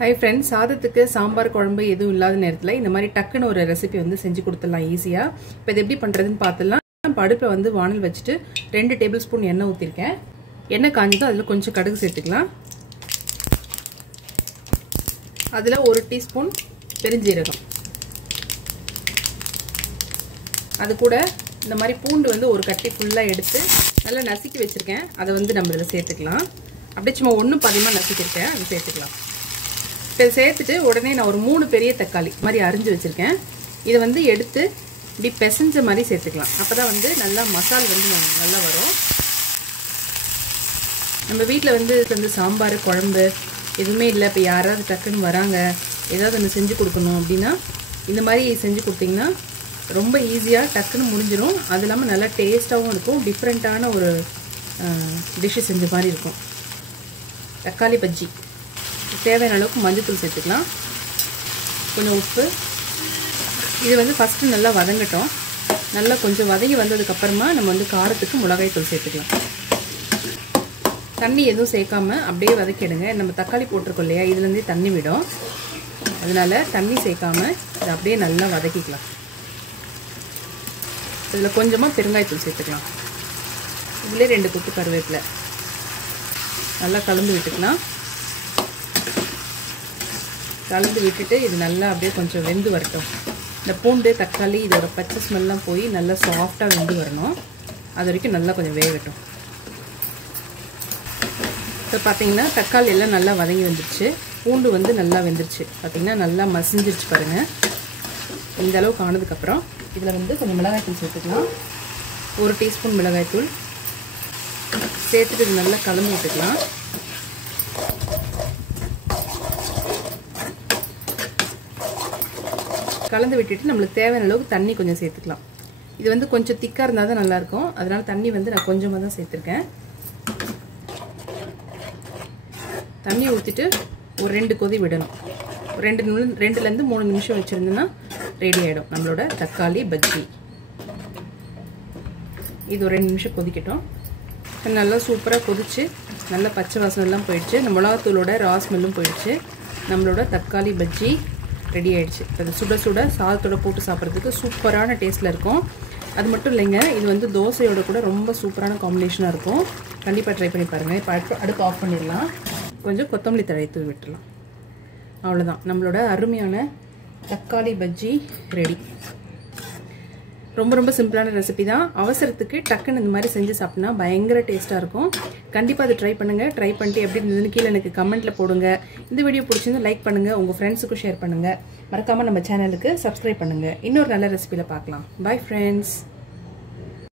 Hi friends, சாதத்துக்கு சாம்பார் குழம்பு எதுவும் இல்லாத நேரத்துல இந்த மாதிரி டக்குன்னு ஒரு ரெசிபி வந்து செஞ்சு கொடுத்துடலாம் ஈஸியா. இப்போ இது எப்படி பண்றதுன்னு பார்த்தலாம். அடுப்புல வந்து வாணல் வச்சிட்டு 2 டேபிள் ஸ்பூன் எண்ணெய் ஊத்திருக்கேன். எண்ணெய் காஞ்சதும் அதுல கொஞ்சம் கடுகு சேர்த்துக்கலாம். அதுல 1 டீஸ்பூன் பெருஞ்சீரகம். அது கூட இந்த மாதிரி பூண்டு வந்து ஒரு கட்டி ஃபுல்லா எடுத்து நல்லா நசுக்கி வச்சிருக்கேன். அதை வந்து நம்ம இதில் சேர்த்துக்கலாம். அப்படியே சும்மா ஒன்றும் பாதியமா நசுக்கிருக்கேன், அது சேர்த்துக்கலாம். இப்போ சேர்த்துட்டு உடனே நான் ஒரு 3 பெரிய தக்காளி மாதிரி அரிஞ்சு வச்சிருக்கேன். இதை வந்து எடுத்து இப்படி பிசைஞ்ச மாதிரி சேர்த்துக்கலாம். அப்பதான் வந்து நல்லா மசால் வந்து நல்லா வரும். நம்ம வீட்டில் வந்து சாம்பார் குழம்பு எதுவுமே இல்லை, இப்போ யாராவது டக்குன்னு வராங்க, ஏதாவது ஒன்று செஞ்சு கொடுக்கணும் அப்படின்னா இந்த மாதிரி செஞ்சு கொடுத்தீங்கன்னா ரொம்ப ஈஸியாக டக்குன்னு முடிஞ்சிடும். அது இல்லாமல் நல்லா டேஸ்ட்டாகவும் இருக்கும். டிஃப்ரெண்ட்டான ஒரு டிஷ்ஷு செஞ்ச மாதிரி இருக்கும். தக்காளி பஜ்ஜி தேவையான அளவுக்கு மஞ்சள்தூள் சேர்த்துக்கலாம், கொஞ்சம் உப்பு. இது வந்து ஃபஸ்ட்டு நல்லா வதங்கட்டும். நல்லா கொஞ்சம் வதங்கி வந்ததுக்கப்புறமா நம்ம வந்து காரத்துக்கு மிளகாய் தூள் சேர்த்துக்கலாம். தண்ணி எதுவும் சேர்க்காம அப்படியே வதக்கிடுங்க. நம்ம தக்காளி போட்டிருக்கோம் இல்லையா, இதுலேருந்தே தண்ணி விடும். அதனால தண்ணி சேர்க்காம இதை அப்படியே நல்லா வதக்கிக்கலாம். இதில் கொஞ்சமாக பெருங்காயத்தூள் சேர்த்துக்கலாம். இதிலே 2 கொத்து கருவேப்பிலை நல்லா கலந்து விட்டுக்கலாம். கலந்து விட்டுட்டு இது நல்லா அப்படியே கொஞ்சம் வெந்து வரட்டும். இந்த பூண்டு தக்காளி இதோட பச்சை ஸ்மெல்லாம் போய் நல்லா சாஃப்டாக வெந்து வரணும். அது வரைக்கும் நல்லா கொஞ்சம் வேகட்டும். இப்போ பார்த்தீங்கன்னா தக்காளி எல்லாம் நல்லா வதங்கி வந்துருச்சு. பூண்டு வந்து நல்லா வெந்துருச்சு. பார்த்தீங்கன்னா நல்லா மசிஞ்சிருச்சு பாருங்கள். இந்த அளவுக்கு ஆனதுக்கப்புறம் இதில் வந்து கொஞ்சம் மிளகாய்த்தூள் சேர்த்துக்கலாம். 1 டீஸ்பூன் மிளகாய்த்தூள் சேர்த்துட்டு இது நல்லா கலந்து விட்டுக்கலாம். கலந்து விட்டுட்டு நம்மளுக்கு தேவையான அளவுக்கு தண்ணி கொஞ்சம் சேர்த்துக்கலாம். இது வந்து கொஞ்சம் திக்காக இருந்தால் தான் நல்லாயிருக்கும். அதனால தண்ணி வந்து நான் கொஞ்சமாக தான் சேர்த்துருக்கேன். தண்ணி ஊற்றிட்டு ஒரு 2 கொதி விடணும். 2லேருந்து 3 நிமிஷம் வச்சுருந்தோன்னா ரெடி ஆகிடும் நம்மளோட தக்காளி பஜ்ஜி. இது ஒரு 2 நிமிஷம் கொதிக்கட்டும். நல்லா சூப்பராக கொதிச்சு நல்லா பச்சை வாசனெல்லாம் போயிடுச்சு. இந்த மிளகாத்தூளோட ரா ஸ்மெல்லும் போயிடுச்சு. நம்மளோட தக்காளி பஜ்ஜி ரெடி ஆயிடுச்சு. அது சுட சுட சாதத்தோட போட்டு சாப்பிட்றதுக்கு சூப்பரான டேஸ்ட்டில் இருக்கும். அது மட்டும் இல்லைங்க, இது வந்து தோசையோட கூட ரொம்ப சூப்பரான காம்பினேஷனாக இருக்கும். கண்டிப்பாக ட்ரை பண்ணி பாருங்கள். இப்போ அடுப்பு ஆஃப் பண்ணிடலாம். கொஞ்சம் கொத்தமல்லி தழை தூவி விட்டுடலாம். அவ்வளோதான், நம்மளோட அருமையான தக்காளி பஜ்ஜி ரெடி. ரொம்ப ரொம்ப சிம்பிளான ரெசிபி தான். அவசரத்துக்கு டக்குன்னு இந்த மாதிரி செஞ்சு சாப்பிட்னா பயங்கர டேஸ்ட்டாக இருக்கும். கண்டிப்பாக அதை ட்ரை பண்ணுங்கள். ட்ரை பண்ணிட்டு எப்படி இருந்ததுன்னு கீழே எனக்கு கமெண்ட்டில் போடுங்க. இந்த வீடியோ பிடிச்சிருந்தா லைக் பண்ணுங்கள், உங்கள் ஃப்ரெண்ட்ஸுக்கும் ஷேர் பண்ணுங்கள். மறக்காமல் நம்ம சேனலுக்கு சப்ஸ்கிரைப் பண்ணுங்கள். இன்னொரு நல்ல ரெசிபியில் பார்க்கலாம். Bye friends.